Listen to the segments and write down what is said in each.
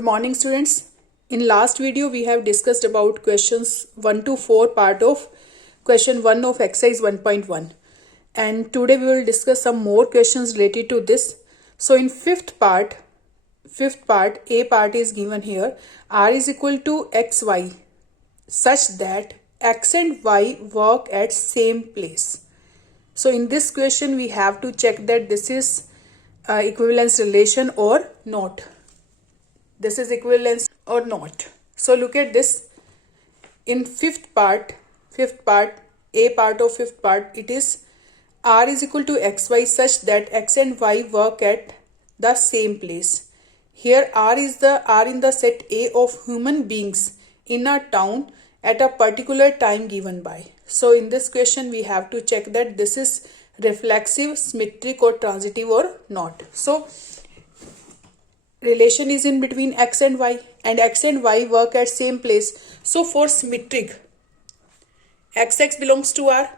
Good morning, students. In last video we have discussed about questions 1 to 4 part of question 1 of exercise 1.1, and today we will discuss some more questions related to this. So in fifth part A part is given here. R is equal to XY such that X and Y work at same place. So in this question we have to check that this is equivalence relation or not. This is equivalence or not. So look at this. In fifth part, A part of fifth part, it is R is equal to XY such that X and Y work at the same place. Here R in the set A of human beings in a town at a particular time given by. So in this question we have to check that this is reflexive, symmetric or transitive or not. So relation is in between X and Y, and X and Y work at same place. So for symmetric, XX belongs to R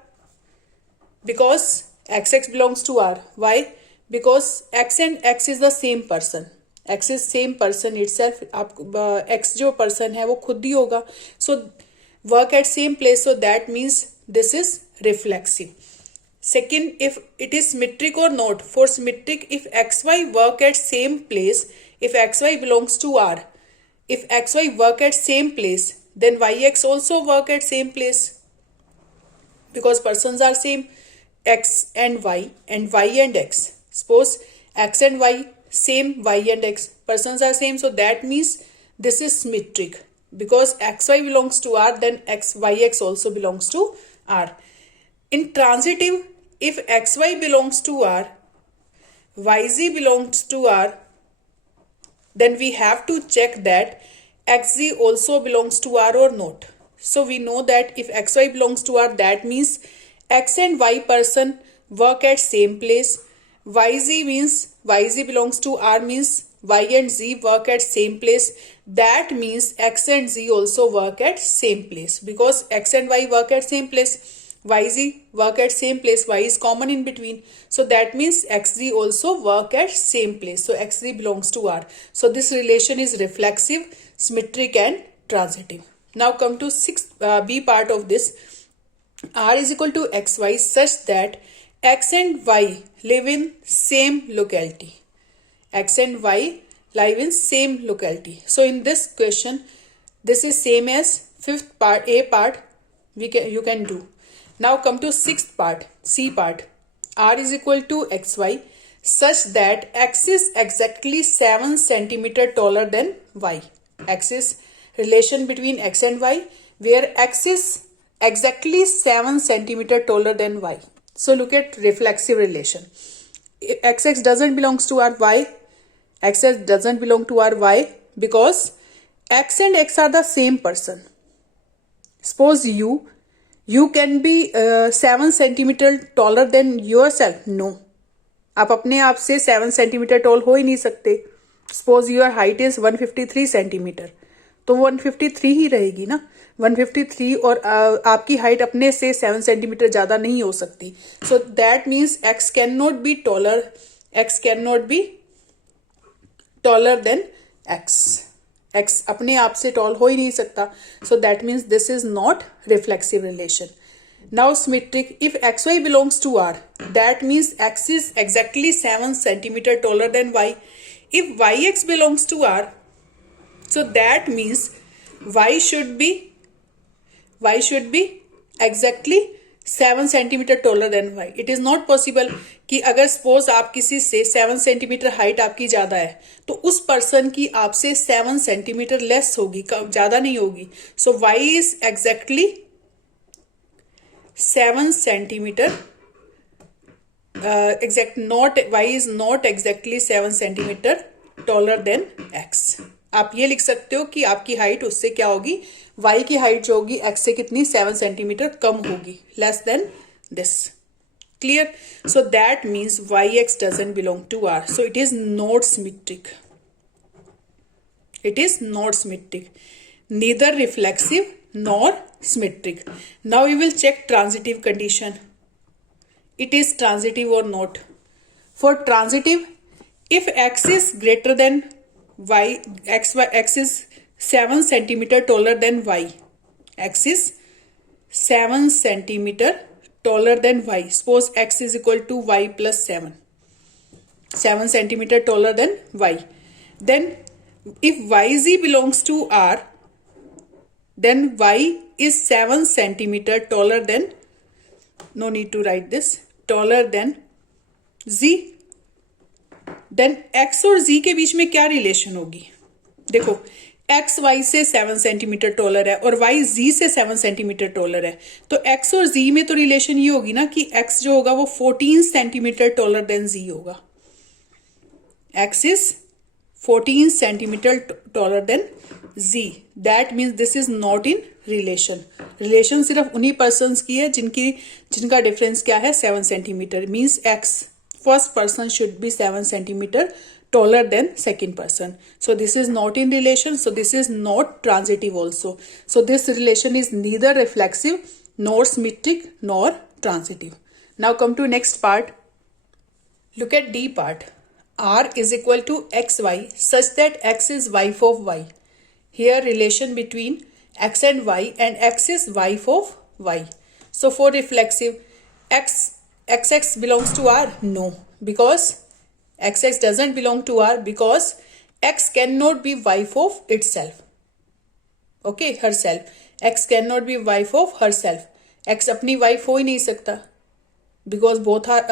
because XX belongs to R. Why? Because X and X is the same person. X is same person itself. X जो person है वो खुद ही होगा. So work at same place. So that means this is reflexive. Second, if it is symmetric or not. For symmetric, if XY work at same place, if XY belongs to R, if XY work at same place, then YX also work at same place. Because persons are same, X and Y and X. Suppose X and Y same, Y and X. Persons are same, so that means this is symmetric. Because XY belongs to R, then YX also belongs to R. In transitive, if XY belongs to R, YZ belongs to R, then we have to check that XZ also belongs to R or not. So we know that if XY belongs to R, that means X and Y person work at same place. YZ means YZ belongs to R means Y and Z work at same place. That means X and Z also work at same place. Because X and Y work at same place, YZ work at same place, Y is common in between. So that means XZ also work at same place. So XZ belongs to R. So this relation is reflexive, symmetric and transitive. Now come to B part of this. R is equal to XY such that X and Y live in same locality. X and Y live in same locality. So in this question, this is same as fifth part, A part, you can do. Now come to sixth part, C part. R is equal to XY such that X is exactly 7 cm taller than Y. X is relation between X and Y where X is exactly 7 cm taller than Y. So look at reflexive relation. XX doesn't belong to R, why? XX doesn't belong to R, why? Because X and X are the same person. Suppose you can be 7 cm taller than yourself. No. आप अपने आप से 7 cm tall हो ही नहीं सकते. Suppose your height is 153 cm. तो 153 ही रहेगी ना. 153 और आपकी हाइट अपने से 7 सेंटीमीटर ज़्यादा नहीं हो सकती. So that means X cannot be taller. X cannot be taller than X. X अपने आप से tall हो ही नहीं सकता. So that means this is not reflexive relation. Now symmetric, if XY belongs to R, that means X is exactly 7 cm taller than Y. If YX belongs to R, so that means Y should be exactly 7 cm taller than Y. It is not possible कि अगर suppose आप किसी से 7 cm height आपकी ज़्यादा है तो उस पर्सन की आपसे 7 cm लेस होगी, ज़्यादा नहीं होगी. So Y is exactly 7 cm Y is not exactly 7 cm taller than X. आप ये लिख सकते हो कि आपकी हाइट उससे क्या होगी, Y की हाइट जो होगी X से कितनी 7 सेंटीमीटर कम होगी, less than this. Clear? So that means YX doesn't belong to R. So it is not symmetric. It is not symmetric. Neither reflexive nor symmetric. Now we will check transitive condition. It is transitive or not. For transitive, if X is greater than x is 7 centimeter taller than y. X is 7 centimeter taller than y. Suppose x is equal to y plus 7. 7 centimeter taller than y. Then if yz belongs to R, then y is 7 centimeter taller than, no need to write this, taller than z. Then x और z के बीच में क्या relation होगी? देखो x y से 7 centimetre taller है और y z से 7 सेंटीमीटर टॉलर है, तो x और z में तो रिलेशन ये होगी ना कि x जो होगा वो 14 सेंटीमीटर टॉलर देन z होगा. x is 14 centimetre taller than z. That means this is not in relation. Relation सिर्फ उन्हीं पर्सन की है जिनका डिफरेंस क्या है, 7 centimetre. Means x first person should be 7 centimeter taller than second person. So this is not in relation. So this is not transitive also. So this relation is neither reflexive nor symmetric nor transitive. Now come to next part. Look at D part. R is equal to xy such that x is wife of y. Here relation between x and y, and x is wife of y. So for reflexive, xx belongs to R? No, because xx doesn't belong to R, because x cannot be wife of itself. Okay, herself. X cannot be wife of herself. X अपनी wife हो ही नहीं सकता, because both are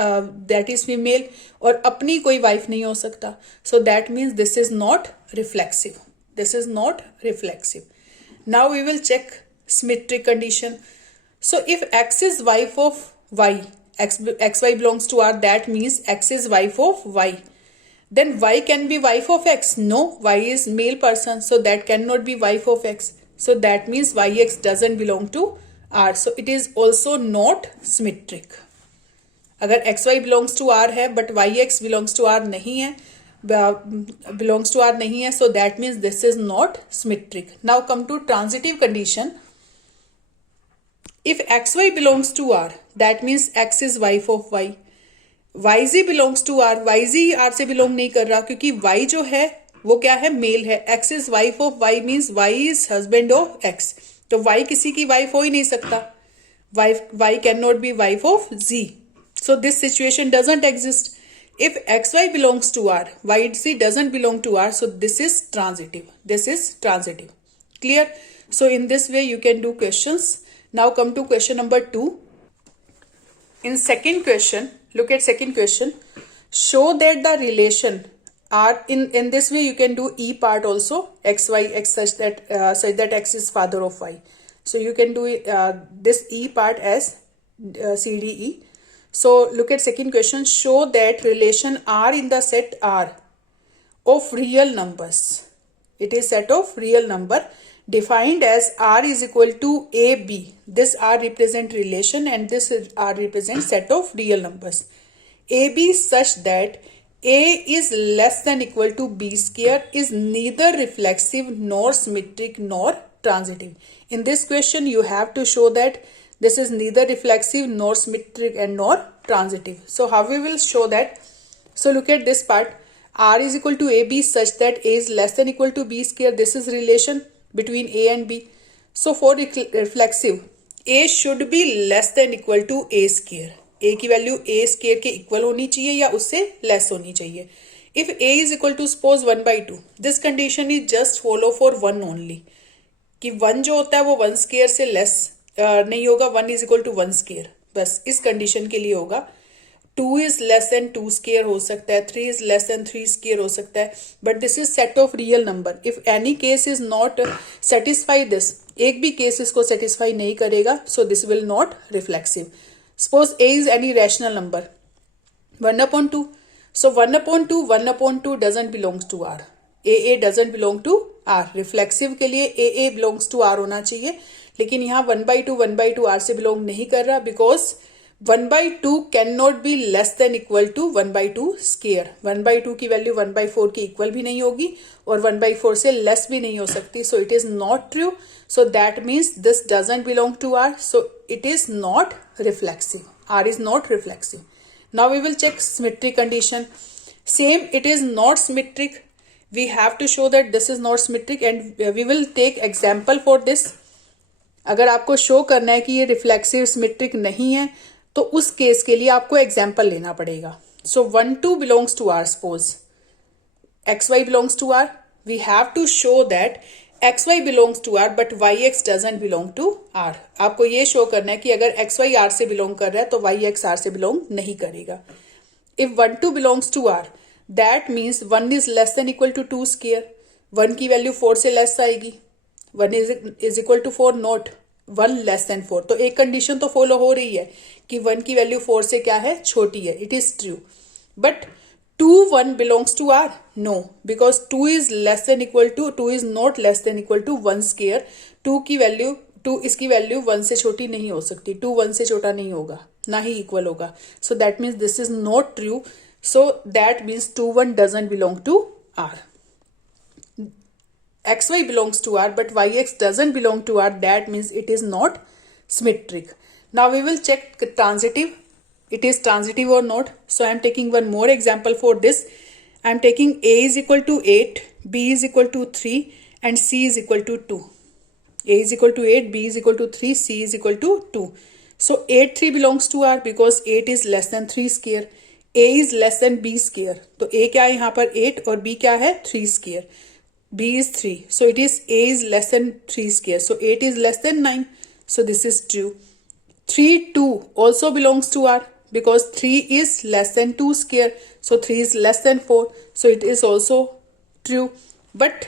that is female, और अपनी कोई wife नहीं हो सकता. So that means this is not reflexive. This is not reflexive. Now we will check symmetry condition. So if x is wife of y, xy belongs to R, that means x is wife of y. Then y can be wife of x? No, y is male person, so that cannot be wife of x. So that means yx doesn't belong to R. So it is also not symmetric. अगर xy belongs to R है but yx belongs to R नहीं है, so that means this is not symmetric. Now come to transitive condition. If xy belongs to R, that means x is wife of y. yz belongs to R, yz R से belong नहीं कर रहा, क्योंकि y जो है वो क्या है, मेल है. x is wife of y means y is husband of x. तो y किसी की wife हो ही नहीं सकता. y cannot be wife of z. So this situation doesn't exist. If xy belongs to R, yz doesn't belong to R, so this is transitive. This is transitive. Clear? So in this way you can do questions. Now come to question number 2. In second question, look at second question. Show that the relation are in this way you can do E part also, xy x such that x is father of y. So you can do this E part as CDE. So look at second question. Show that relation R in the set R of real numbers. It is set of real number defined as R is equal to AB. This R represent relation and this R represents set of real numbers. AB such that A is less than equal to B square is neither reflexive nor symmetric nor transitive. In this question you have to show that this is neither reflexive nor symmetric and nor transitive. So how we will show that? So look at this part. R is equal to AB such that A is less than equal to B square. This is relation between A and B. So for reflexive, A should be less than equal to A square. A की value A square के equal होनी चाहिए या उससे less होनी चाहिए. If A is equal to suppose 1/2, this condition is just follow for 1 only. कि 1 जो होता है वो 1 square से लेस नहीं होगा, 1 is equal to 1 square. बस इस कंडीशन के लिए होगा. 2 is less than 2 square हो सकता है, 3 is less than 3 square हो सकता है, but this is set of real number. If any case is not satisfy this, एक भी case इसको satisfy नहीं करेगा, so this will not reflexive. Suppose A is any rational number, 1/2. So 1/2 doesn't belongs to R. AA doesn't belong to R. Reflexive के लिए AA belongs to R होना चाहिए, लेकिन यहाँ 1/2 R से belong नहीं कर रहा, because 1/2 cannot be less than equal to 1/2 square. 1/2 की वैल्यू 1/4 की इक्वल भी नहीं होगी और 1/4 से लेस भी नहीं हो सकती. So it is not true. So that means this doesn't belong to R. So it is not reflexive. R is not reflexive. Now we will check symmetry condition. Same, it is not symmetric we have to show that this is not symmetric and we will take example for this. अगर आपको show करना है कि ये reflexive symmetric नहीं है तो उस केस के लिए आपको एग्जाम्पल लेना पड़ेगा. So 1 2 belongs to R. Suppose XY belongs to R. We have to show that XY belongs to R but YX doesn't belong to R. आपको ये शो करना है कि अगर XY आर से बिलोंग कर रहा है तो YX आर से बिलोंग नहीं करेगा. If 1 2 belongs to R that means 1 is less than equal to 2 square. 1 की वैल्यू 4 से लेस आएगी. 1 is equal to 4 not 1 less than 4. तो एक कंडीशन तो फॉलो हो रही है कि 1 की वैल्यू 4 से क्या है, छोटी है. It is true. But 2 1 belongs to R. No, because 2 is less than equal to 2 is not less than equal to 1 square. 2 की वैल्यू 2 इसकी वैल्यू 1 से छोटी नहीं हो सकती. 2 1 से छोटा नहीं होगा, ना ही इक्वल होगा. So that means this is not true. So that means 2 1 doesn't belong to R. XY belongs to R but YX doesn't belong to R. That means it is not symmetric. Now we will check transitive. It is transitive or not. So I am taking one more example for this. I am taking A is equal to 8, B is equal to 3 and C is equal to 2. A is equal to 8, B is equal to 3, C is equal to 2. So 8 3 belongs to R because 8 is less than 3 square. A is less than B square. तो A क्या है यहाँ पर 8 और B क्या है 3 square. B is 3. So it is A is less than 3 square. So 8 is less than 9. So this is true. 3 2 also belongs to R because 3 is less than 2 square. So 3 is less than 4. So it is also true. But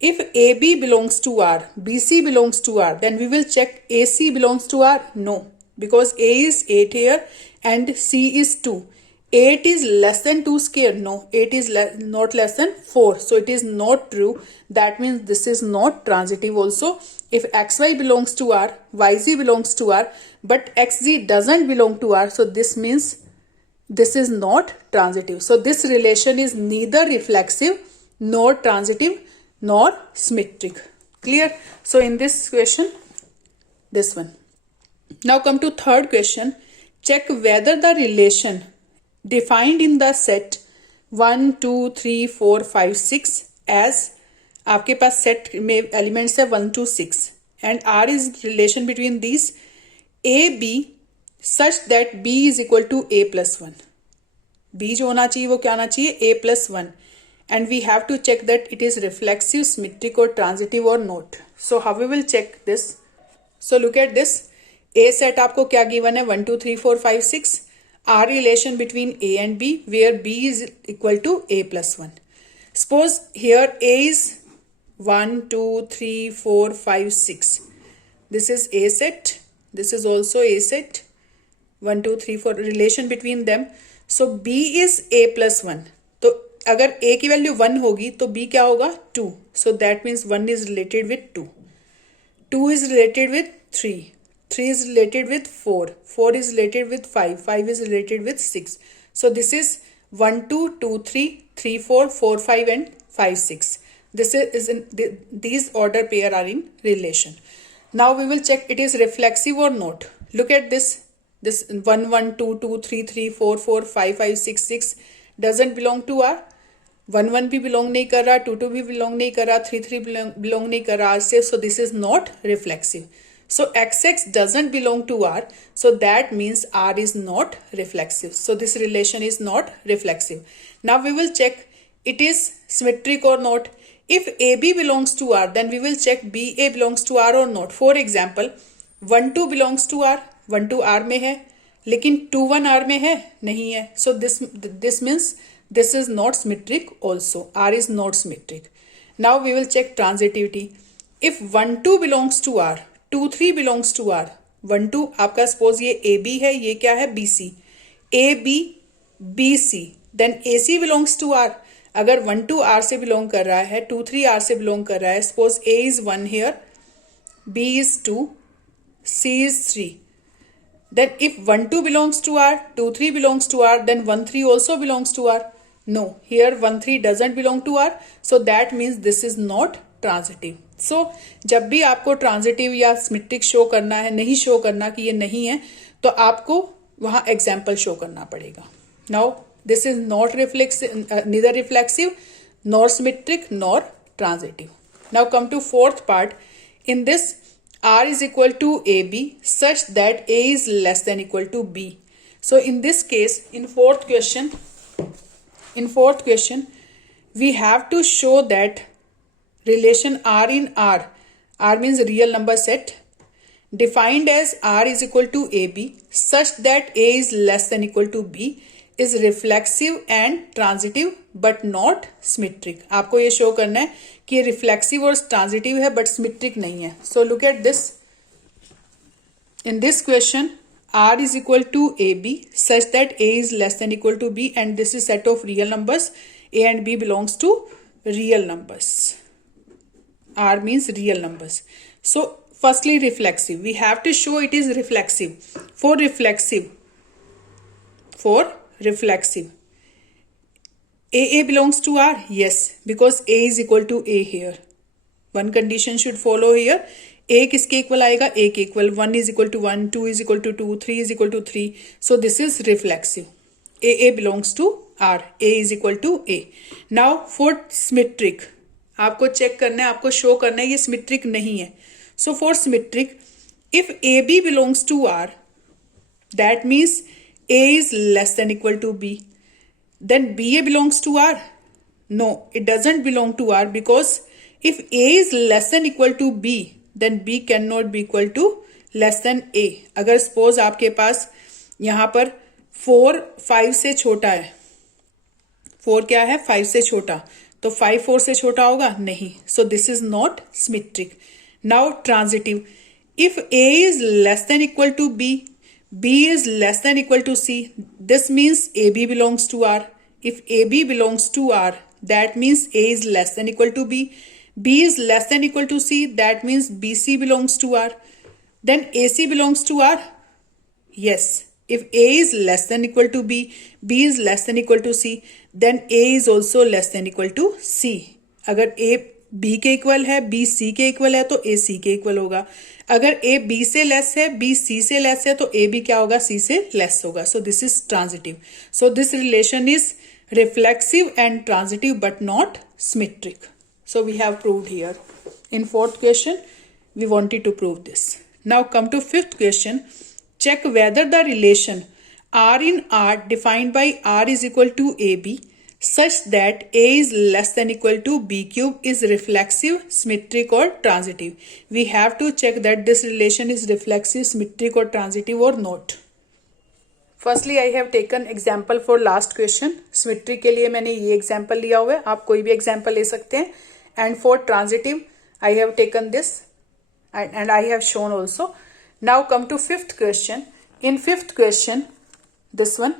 if AB belongs to R, BC belongs to R, then we will check AC belongs to R. No, because A is 8 here and C is 2. 8 is less than 2 square. No, 8 is not less than 4. So it is not true. That means this is not transitive also. If XY belongs to R, YZ belongs to R, but XZ doesn't belong to R. So this means this is not transitive. So this relation is neither reflexive nor transitive nor symmetric. Clear? So in this question, this one. Now come to third question. Check whether the relation defined in the set 1 2 3 4 5 6 as आपके पास set में elements है 1 to 6 and R is relation between these A B such that B is equal to A plus 1. B जो होना चाहिए वो क्या होना चाहिए A plus 1 and we have to check that it is reflexive, symmetric or transitive or not. So how we will check this? So look at this. A set आपको क्या given है 1 2 3 4 5 6. R relation between A and B where B is equal to A plus 1. Suppose here A is 1 2 3 4 5 6. This is A set. This is also A set. 1 2 3 4 relation between them. So B is A plus 1. तो अगर A की value 1 होगी तो B क्या होगा 2. So that means 1 is related with 2. 2 is related with 3. 3 is related with 4. 4 is related with 5. 5 is related with 6. So this is 1 2 2 3 3 4 4 5 and 5 6. This is in these order pair are in relation. Now we will check it is reflexive or not. Look at this. This 1 1 2 2 3 3 4 4 5 5 6 6 doesn't belong to R. 1 1 भी belong नहीं कर रहा, 2 2 भी belong नहीं कर रहा, 3 3 belong नहीं कर रहा R से. So this is not reflexive. So XX doesn't belong to R. So that means R is not reflexive. So this relation is not reflexive. Now we will check it is symmetric or not. If AB belongs to R, then we will check BA belongs to R or not. For example, 1 2 belongs to R. 1 2 R में है, लेकिन 2 1 R में है नहीं है. So this means this is not symmetric also. R is not symmetric. Now we will check transitivity. If 1 2 belongs to R, 2 3 belongs to R. 1 2 आपका suppose ये AB है, ये क्या है BC. AB BC then AC belongs to R. अगर 1 2 R से belong कर रहा है, 2 3 R से बिलोंग कर रहा है, suppose A is 1 here, B is 2, C is 3. Then if 1 2 belongs to R, 2 3 belongs to R, then 1 3 also belongs to R. No, here 1 3 doesn't belong to R. So that means this is not transitive. So जब भी आपको transitive या symmetric show करना है, नहीं show करना कि ये नहीं है, तो आपको वहाँ एग्जाम्पल शो करना पड़ेगा. Now this is not reflexive, neither reflexive nor symmetric nor transitive. Now come to fourth part. In this, R is equal to AB such that A is less than equal to B. So in this case, in fourth question, we have to show that relation R in R means real number set, defined as R is equal to AB such that A is less than equal to B is reflexive and transitive but not symmetric. आपको ये show करना है कि ये reflexive और transitive है but symmetric नहीं है. So look at this. In this question, R is equal to AB such that A is less than equal to B, and this is set of real numbers. A and B belongs to real numbers. R means real numbers. So firstly, reflexive. We have to show it is reflexive. For reflexive, AA belongs to R? Yes, because A is equal to A here. One condition should follow here. A किसके equal आएगा? A के equal. 1 is equal to 1, 2 is equal to 2, 3 is equal to 3. So this is reflexive. AA belongs to R. A is equal to A. Now for symmetric, आपको check करना है, आपको show करना है ये सिमेट्रिक नहीं है. So for symmetric, if AB belongs to R, that means A is less than equal to B. Then BA belongs to R? No, it doesn't belong to R, because if A is less than equal to B, then B cannot be equal to less than A. अगर suppose आपके पास यहाँ पर 4 5 से छोटा है, 4 क्या है? 5 से छोटा, तो 5 4 से छोटा होगा? नहीं. So this is not symmetric. Now transitive. If A is less than equal to B, B is less than equal to C, this means AB belongs to R. If AB belongs to R, that means A is less than equal to B. B is less than equal to C, that means BC belongs to R. Then AC belongs to R? Yes. If A is less than equal to B, B is less than equal to C, then A is also less than equal to C. अगर A B के equal है, B C के equal है, तो A C के equal होगा. अगर A B से लेस है, B C से लेस है, तो A B क्या होगा? C से लेस होगा. So this is transitive. So this relation is reflexive and transitive but not symmetric. So we have proved here. In fourth question, we wanted to prove this. Now come to fifth question. Check whether the relation R in R defined by R is equal to AB such that A is less than equal to B cube is reflexive, symmetric or transitive. We have to check that this relation is reflexive, symmetric or transitive or not. Firstly, I have taken example for last question. Symmetric के लिए मैंने ये example लिया हुआ है, आप कोई भी example ले सकते हैं. And for transitive, I have taken this and I have shown also. Now come to fifth question. In fifth question, this one,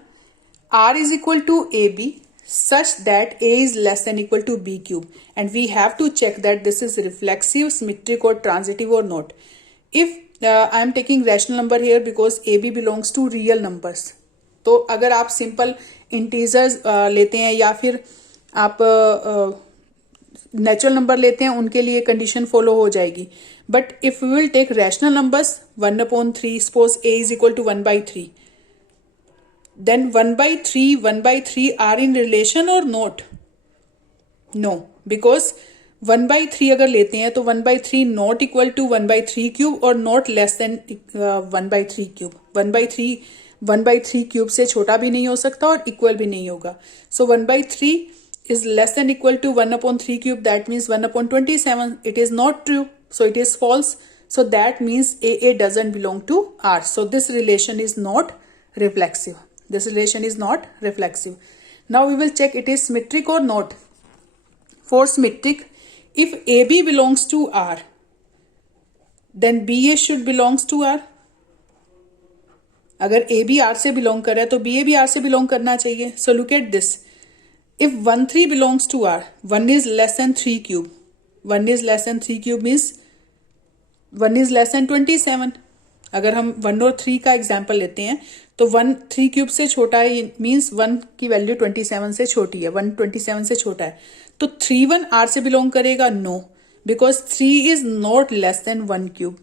R is equal to AB such that A is less than equal to B cube, and we have to check that this is reflexive, symmetric or transitive or not. If I am taking rational number here because AB belongs to real numbers, तो अगर आप simple integers लेते हैं या फिर आप natural number लेते हैं, उनके लिए condition follow हो जाएगी. But if we will take rational numbers, 1/3, suppose A is equal to 1/3, then 1/3 are in relation or not? No, because 1/3 अगर लेते हैं तो 1/3 not equal to 1/3 cube और not less than 1/3 cube. 1/3 cube से छोटा भी नहीं हो सकता और equal भी नहीं होगा. So 1/3 is less than equal to 1/3 cube. That means 1/27. It is not true. So it is false. So that means AA doesn't belong to R. So this relation is not reflexive. This relation is not reflexive. Now we will check it is symmetric or not. For symmetric, if AB belongs to R, then BA should belongs to R. अगर AB R से belong कर रहा है तो BA भी R से belong करना चाहिए. So look at this. If 1/3 belongs to R, 1 is less than 3 cube. 1 is less than 3 cube means 1 is less than 27. अगर हम 1 और 3 का एग्जाम्पल लेते हैं तो 1 3 क्यूब से छोटा है, मीन्स 1 की वैल्यू 27 से छोटी है, 1 27 से छोटा है, तो 3 1 R से बिलोंग करेगा? No, because 3 is not less than 1 cube,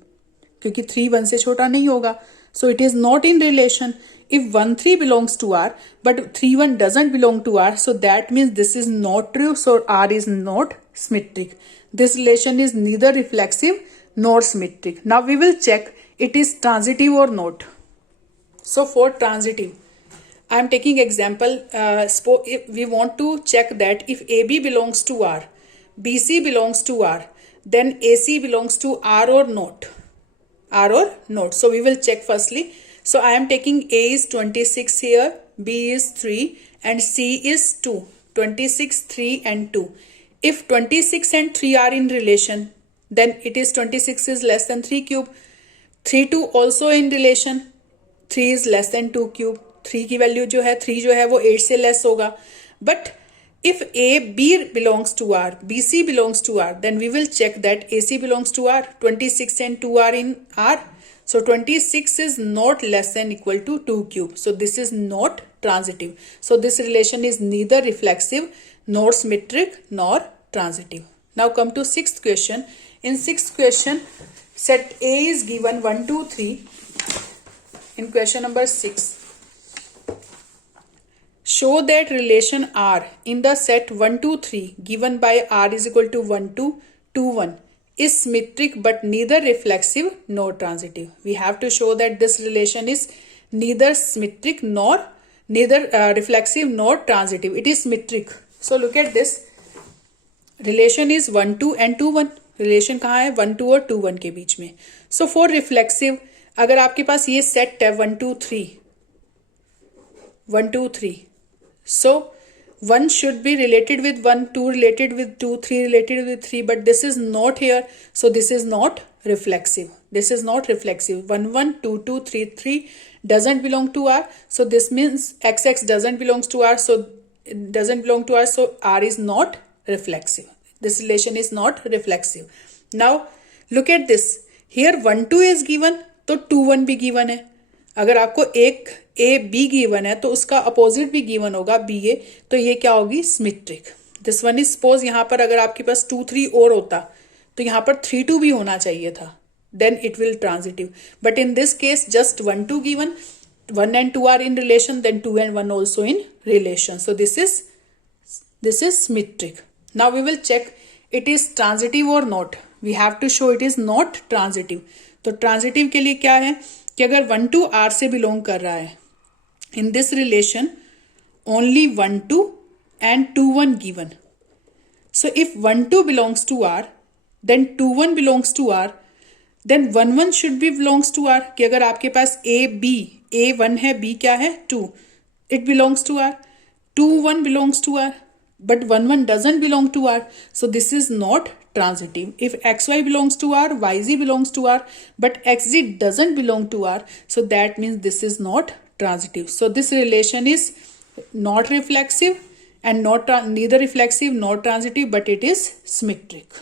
क्योंकि 3 1 से छोटा नहीं होगा. So it is not in relation. If 1 3 belongs to R but 3 1 doesn't belong to R, so that means this is not true, so R is not symmetric. This relation is neither reflexive nor symmetric. Now we will check it is transitive or not. So for transitive, I am taking example, if we want to check that if AB belongs to R, BC belongs to R, then AC belongs to R or not. R or not. So we will check firstly. So I am taking A is 26 here, B is 3 and C is 2. 26, 3 and 2. If 26 and 3 are in relation, then it is 26 is less than 3 cube. 3 2 also in relation. 3 is less than 2 cube. 3 की value जो है 3 जो है वो 8 से less होगा. But if AB belongs to R, BC belongs to R, then we will check that AC belongs to R. 26 and 2 are in R. So 26 is not less than equal to 2 cube. So this is not transitive. So this relation is neither reflexive nor symmetric nor transitive. Now come to sixth question. In sixth question, set A is given 1, 2, 3. In question number 6. Show that relation R in the set 1, 2, 3 given by R is equal to 1, 2, 2, 1 is symmetric but neither reflexive nor transitive. We have to show that this relation is neither symmetric nor reflexive nor transitive. It is symmetric. So look at this. Relation is 1, 2 and 2, 1. Relation कहाँ है 1, 2 और 2, 1 के बीच में. So for reflexive, अगर आपके पास ये set है 1, 2, 3, 1, 2, 3. So 1 should be related with 1, 2 related with 2, 3 related with 3, but this is not here. So this is not reflexive. This is not reflexive. 1, 1, 2, 2, 3, 3 doesn't belong to R. So this means XX doesn't belong to R. So it doesn't belong to R. So R is not reflexive. This relation is not reflexive. Now look at this. Here 1, 2 is given. तो 2, 1 भी given है. अगर आपको एक A B given है तो उसका opposite भी गिवन होगा B A, तो ये क्या होगी symmetric. This one is suppose यहाँ पर अगर आपके पास 2, 3 और होता तो यहाँ पर 3, 2 भी होना चाहिए था, then it will transitive. But in this case just 1, 2 given, 1 and 2 are in relation, then 2 and 1 also in relation. So this is symmetric. Now we will check it is transitive or not. We have to show it is not transitive. तो transitive के लिए क्या है कि अगर 1, 2 R से belong कर रहा है, in this relation only 1, 2 and 2, 1 given. So if 1, 2 belongs to R, then 2, 1 belongs to R, then 1, 1 should be belongs to R. कि अगर आपके पास A B, A 1 है, B क्या है 2, it belongs to R. 2, 1 belongs to R, but 1, 1 doesn't belong to R. So this is not transitive. If XY belongs to R, YZ belongs to R, but XZ doesn't belong to R, so that means this is not transitive. So this relation is not reflexive and neither reflexive nor transitive, but it is symmetric.